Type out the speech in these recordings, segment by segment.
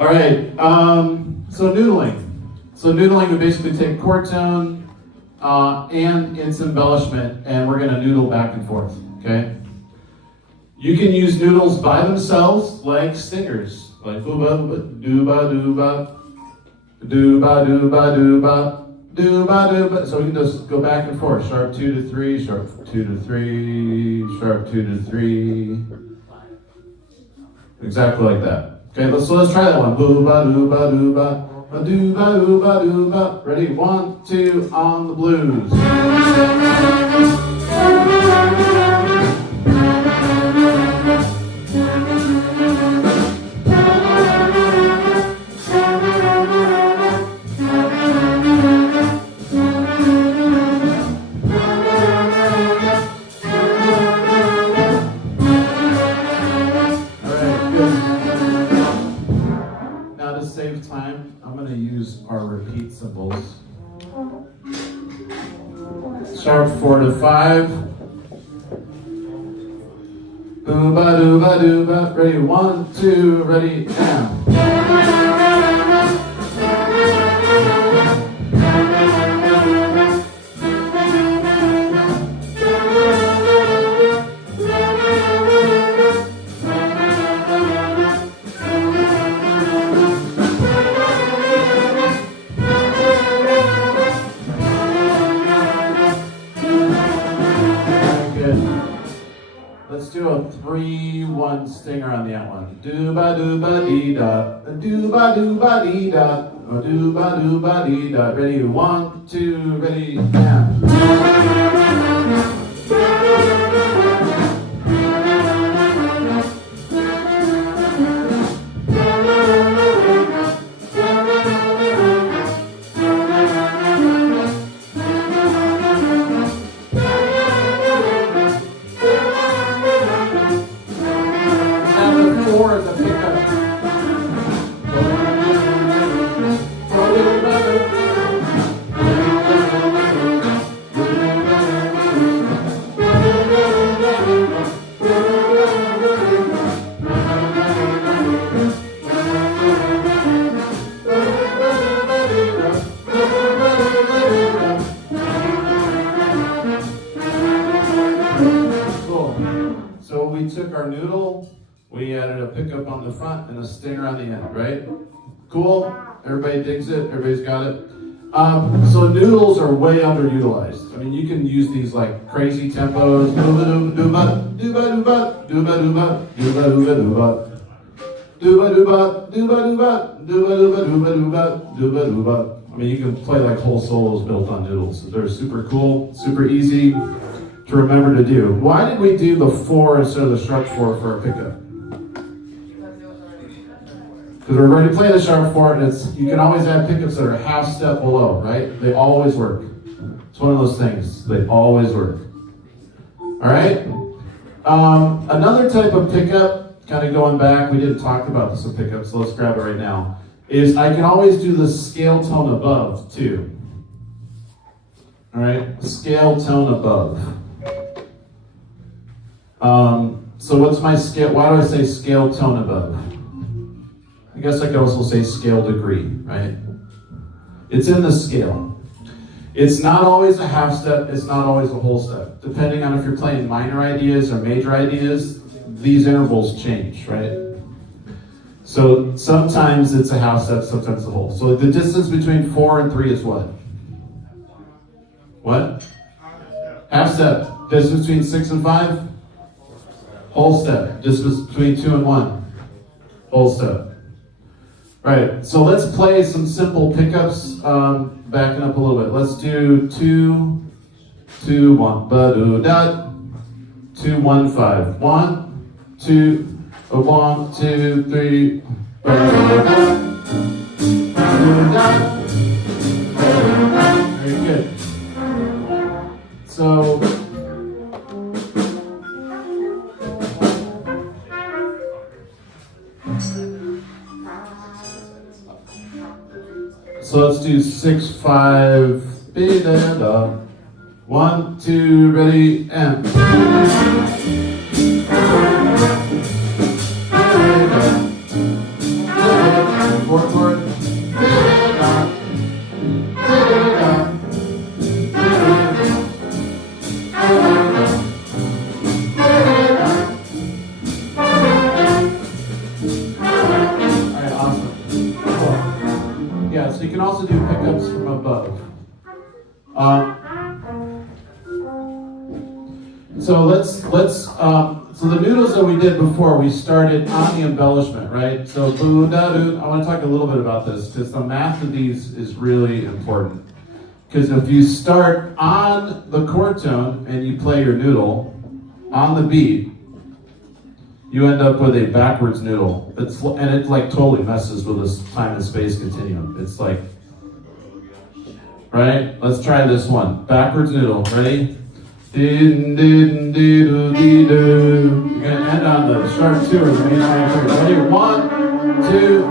All right, so noodling. So noodling, we basically take chord tone and its embellishment, and we're gonna noodle back and forth, okay? You can use noodles by themselves like stingers, like booba, dooba, dooba, dooba, dooba, dooba, dooba, dooba. So we can just go back and forth, sharp 2 to 3, sharp 2 to 3, sharp 2 to 3. Exactly like that. Okay, let's try that one. Booba, dooba, dooba, dooba, dooba, dooba. Ready? 1, 2, on the blues. Save time, I'm going to use our repeat symbols. Sharp 4 to 5. Dooba dooba dooba. Ready? 1, 2. Ready? Now. Let's do a 3-1 stinger on the end one. Dooba dooba dee da, dooba dooba dee da, dooba dooba dee da. Ready? 1, 2, ready, now. As a pickup. Cool. So we took our noodle. We added a pickup on the front and a stinger on the end, right? Cool? Everybody digs it? Everybody's got it? So noodles are way underutilized. I mean, you can use these like crazy tempos. Dooba dooba dooba dooba dooba dooba dooba dooba dooba dooba dooba dooba dooba dooba dooba dooba dooba dooba dooba. I mean, you can play like whole solos built on noodles. They're super cool, super easy to remember to do. Why did we do the 4 instead of the sharp 4 for our pickup? Because we're going to play the sharp 4, and you can always add pickups that are half step below, right? They always work. It's one of those things. They always work. All right? Another type of pickup, kind of going back, we didn't talk about this with pickups, so let's grab it right now, is I can always do the scale tone above, too. All right? Scale tone above. So what's my scale? Why do I say scale tone above? I guess I could also say scale degree, right? It's in the scale. It's not always a half step, it's not always a whole step. Depending on if you're playing minor ideas or major ideas, these intervals change, right? So sometimes it's a half step, sometimes a whole. So the distance between 4 and 3 is what? What? Half step. Distance between 6 and 5? Whole step. Distance between 2 and 1? Whole step. Right, so let's play some simple pickups, backing up a little bit. Let's do 2, 2, 1, ba-do-da, 2, 1, 5. 1, 2, 1, 2, 3, ba-do-da, ba-do-da. Very good. So, let's do 6, 5, be-da-da. 1, 2, ready, and. So you can also do pickups from above. So the noodles that we did before, we started on the embellishment, right? So boo da doo. I want to talk a little bit about this because the math of these is really important. Because if you start on the chord tone and you play your noodle on the beat, you end up with a backwards noodle. And it like totally messes with this time and space continuum. It's like, right? Let's try this one. Backwards noodle. Ready? Din din dee dee doo. You're gonna end on the sharp two or the main line third. Ready? 1, 2,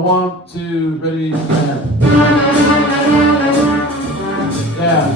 1, 2, ready, and yeah.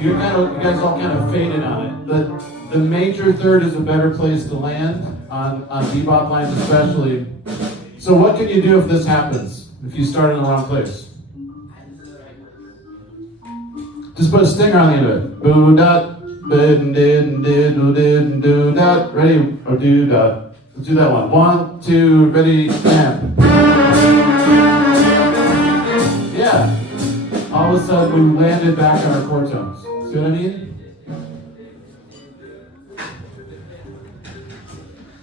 You guys all kind of faded on it. The major third is a better place to land on bebop lines especially. So what can you do if this happens? If you start in the wrong place? Just put a stinger on the end of it. Boo dot, din din din din do dot. Ready? Or do dot. Let's do that one. 1, 2, ready, and. Yeah. All of a sudden we landed back on our chord tones. See what I mean?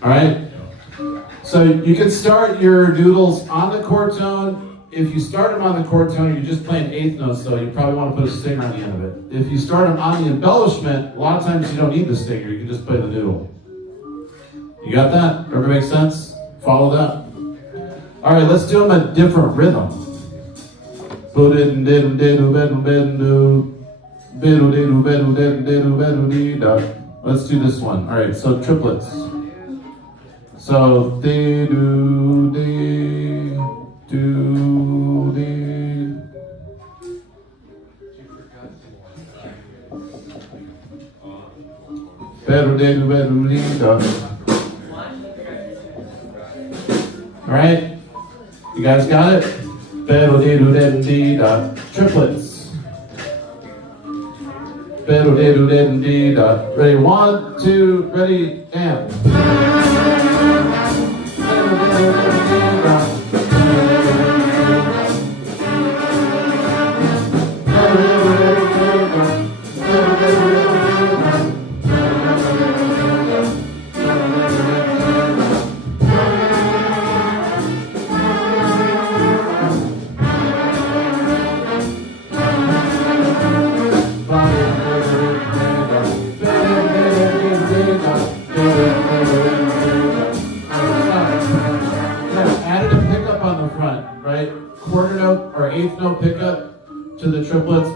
All right. So you can start your noodles on the chord tone. If you start them on the chord tone, you're just playing eighth notes, so you probably want to put a stinger on the end of it. If you start them on the embellishment, a lot of times you don't need the stinger, you can just play the noodle. You got that? Everybody make sense? Follow that? All right, let's do them a different rhythm. Let's do this one. All right, so triplets. So dee doo dee doo dee. Better dee doo better dee da. All right, you guys got it? Better dee doo dee dee da. Triplets. Better dee doo dee dee da. Ready? 1, 2, ready, and. Quarter note or eighth note pickup to the triplets.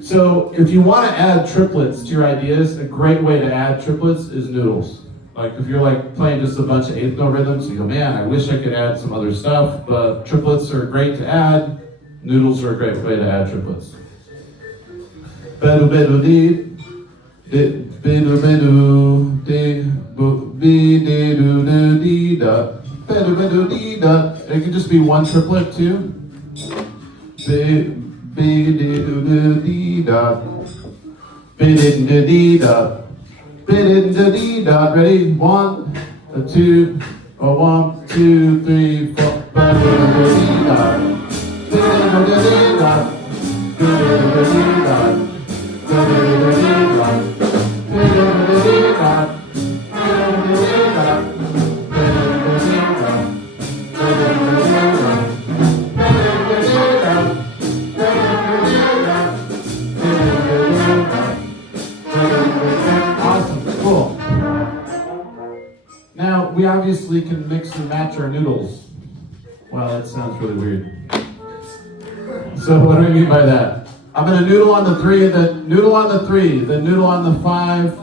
So if you want to add triplets to your ideas, a great way to add triplets is noodles. Like if you're like playing just a bunch of eighth note rhythms, you go, man, I wish I could add some other stuff, but triplets are great to add. Noodles are a great way to add triplets. It can just be one triplet too. Ready? 1, 2, 1, 2, 3, 4. Now, we obviously can mix and match our noodles. Wow, that sounds really weird. So what do I mean by that? I'm going to noodle on the 3, the noodle on the 3, the noodle on the 5,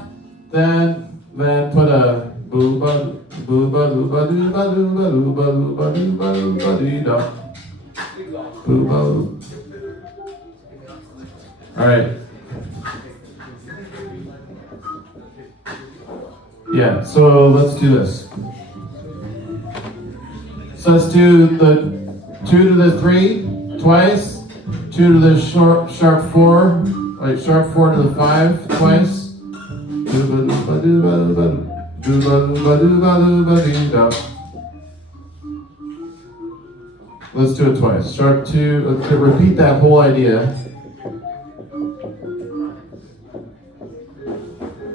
then put a boo ba boo ba doo ba doo ba doo ba doo ba doo ba doo ba doo ba dee da. Boo ba. All right. Yeah, so let's do this. So let's do the 2 to the 3 twice, 2 to the sharp 4, right, sharp 4 to the 5 twice. Do-ba-do-ba-do-ba-do-ba-dee-da. Let's do it twice. Sharp 2, let's repeat that whole idea.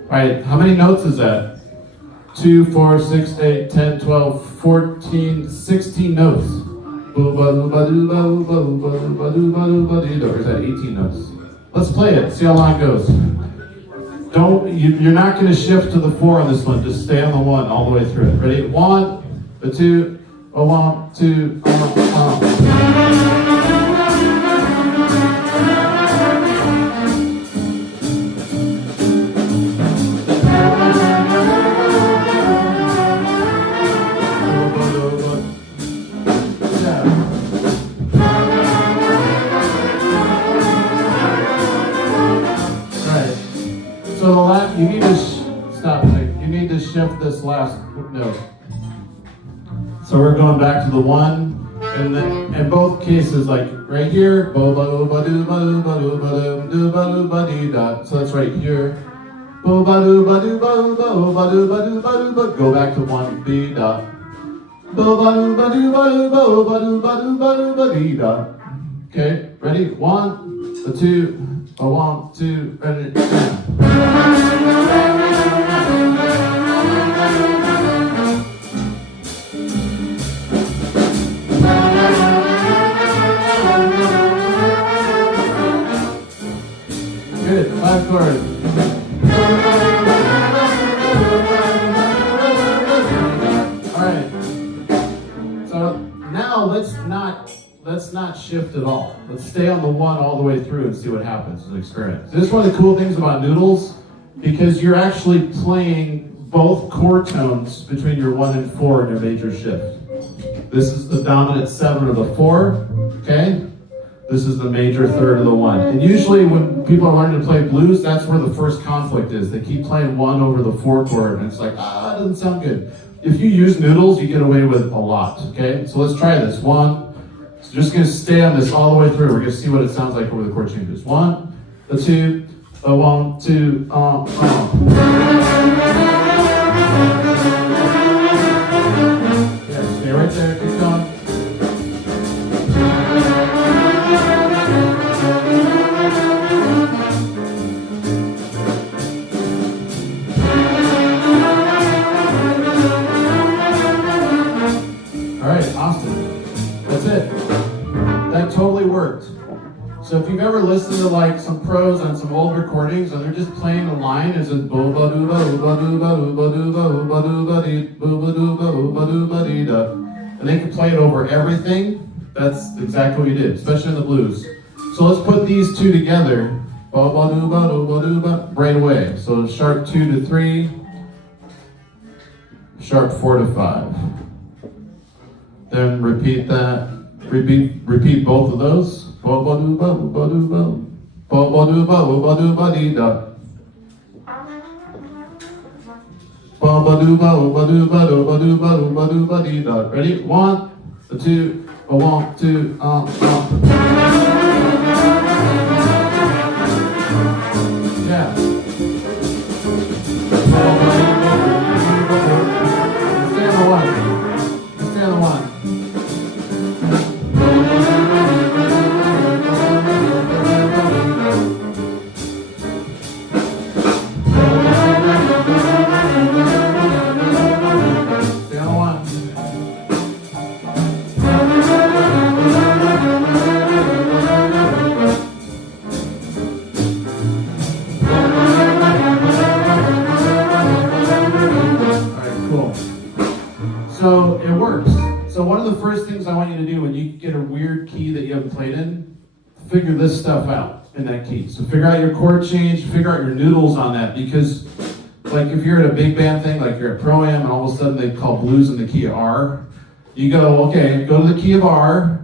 Alright, how many notes is that? 2, 4, 6, 8, 10, 12, 14, 16 notes. Or is that 18 notes? Let's play it, see how long it goes. You're not going to shift to the 4 on this one, just stay on the 1 all the way through it. Ready? 1, the 2, a 1, 2, So you need to stop. You need to shift this last note. So we're going back to the 1, and then in both cases, like right here, so that's right here. Go back to 1 B dot. Okay, ready? 1, a 2, a 1, 2, ready? Good, 5 chords. Alright. So now let's not shift at all. Let's stay on the 1 all the way through and see what happens as an experience. This is one of the cool things about Noodles, because you're actually playing both chord tones between your 1 and 4 in your major shift. This is the dominant 7 of the 4, okay? This is the major third of the 1. And usually when people are learning to play blues, that's where the first conflict is. They keep playing 1 over the 4 chord, and it's like, it doesn't sound good. If you use Noodles, you get away with a lot, okay? So let's try this. 1, so just gonna stay on this all the way through. We're gonna see what it sounds like over the chord changes. 1, a 2, a 1, 2, Yeah, stay right there, keep going. That's it. That totally worked. So if you've ever listened to like some pros on some old recordings and they're just playing a line as in and they can play it over everything, that's exactly what we did, especially in the blues. So let's put these two together right away. So sharp 2 to 3, sharp 4 to 5. Then repeat that. Repeat both of those. Ready? 1, a 2, a 1, 2, Yeah. Stay on the 1. Stay on the 1. So it works. So one of the first things I want you to do when you get a weird key that you haven't played in, figure this stuff out in that key. So figure out your chord change, figure out your noodles on that, because like if you're at a big band thing, like you're at Pro-Am and all of a sudden they call blues in the key of R, you go, okay, go to the key of R,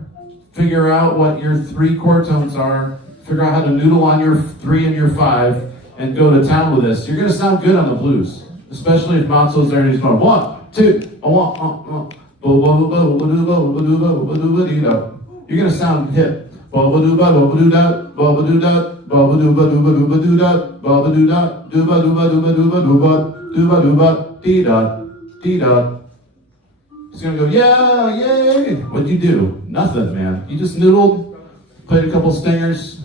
figure out what your 3 chord tones are, figure out how to noodle on your 3 and your 5, and go to town with this. You're gonna sound good on the blues, especially if Matsu's there and he's going 1, 2, a 1, You're gonna sound hip. baba dooba dooba dooba doo dot, baba doo dot, dooba dooba dooba dooba dooba, dooba dee dot, dee dot. He's gonna go, yeah, yay. What'd you do? Nothing, man. You just noodled, played a couple stingers.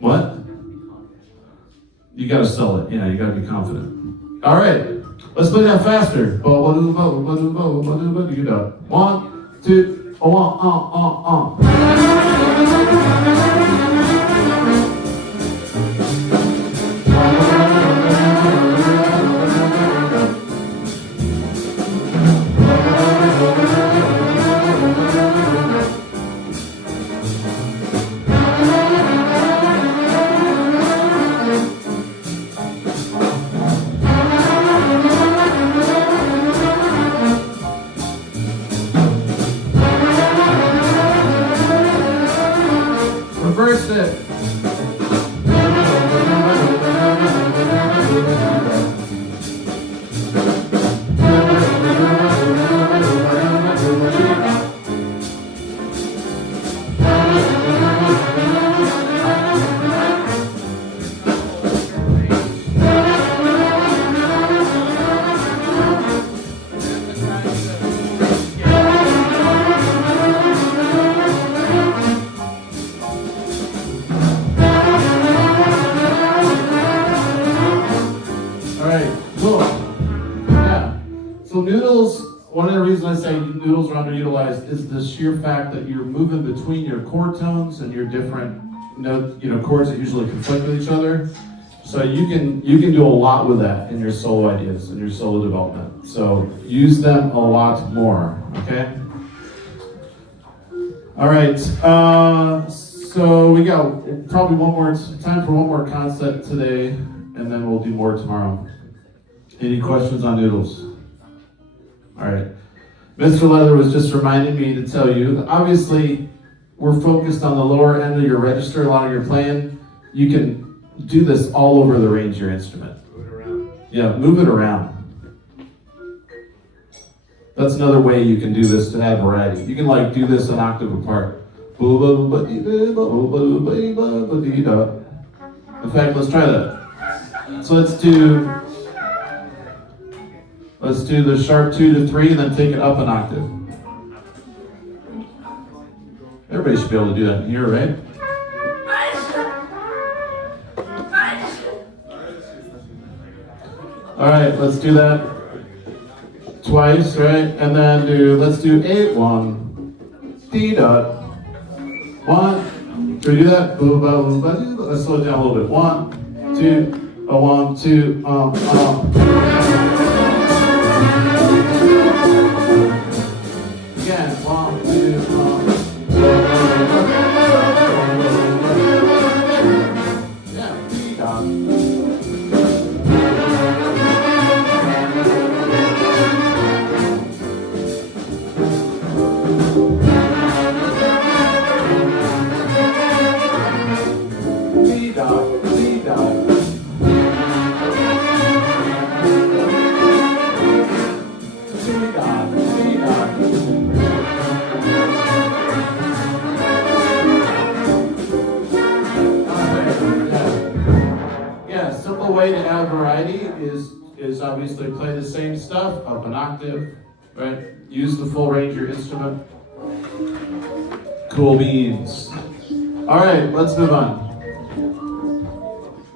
What? You gotta sell it. Yeah, you gotta be confident. All right, let's play that faster. 1, 2, 1. Reverse it. Cool. Yeah. So noodles, one of the reasons I say noodles are underutilized is the sheer fact that you're moving between your chord tones and your different chords that usually conflict with each other. So you can do a lot with that in your solo ideas and your solo development. So use them a lot more. Okay. All right. So we got probably time for one more concept today, and then we'll do more tomorrow. Any questions on noodles? All right. Mr. Leather was just reminding me to tell you, that obviously, we're focused on the lower end of your register, a lot of your playing. You can do this all over the range of your instrument. Move it around. Yeah, move it around. That's another way you can do this to add variety. You can do this an octave apart. In fact, let's try that. So let's do the sharp 2 to 3 and then take it up an octave. Everybody should be able to do that in here, right? All right, let's do that twice, right? And then let's do 8, 1, D dot, 1. Can we do that? Let's slow it down a little bit. 1, 2, 1, 2, Again, 1, 2, yeah, D dot. Way to add variety is obviously play the same stuff up an octave, right? Use the full range of your instrument. Cool beans. All right, let's move on.